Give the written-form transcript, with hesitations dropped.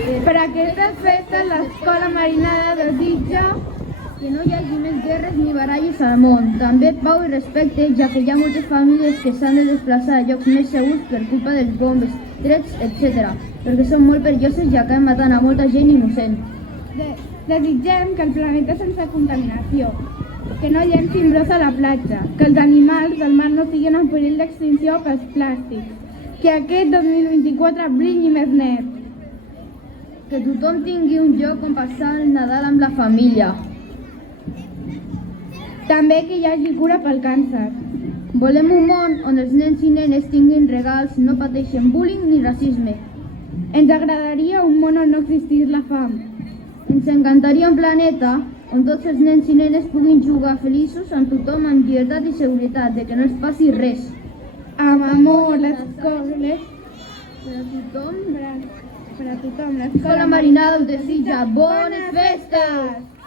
Per aquestes festes, l'Escola Marinada desitja que no hi hagi més guerres ni baralles al món. També pau i respecte, ja que hi ha moltes famílies que s'han de desplaçar a llocs més segurs per culpa dels bombes, trets, etc. perquè són molt perilloses i acaben matant a molta gent innocent. Desitgem que el planeta sense contaminació, que no llencin brossa a la platja, que els animals del mar no siguin en perill d'extinció pels plàstics, que aquest 2024 brilli més net. Que tothom tingui un lloc on passar el Nadal amb la família. També que hi hagi cura pel càncer. Volem un món on els nens i nenes tinguin regals, no pateixen bullying ni racisme. Ens agradaria un món on no existís la fam. Ens encantaria un planeta on tots els nens i nenes puguin jugar feliços amb tothom amb llibertat i seguretat, de que no els passi res. Amb amor, l'escola... Per a tothom, Per a tothom, l'Escola Marinada us desitja bones festes!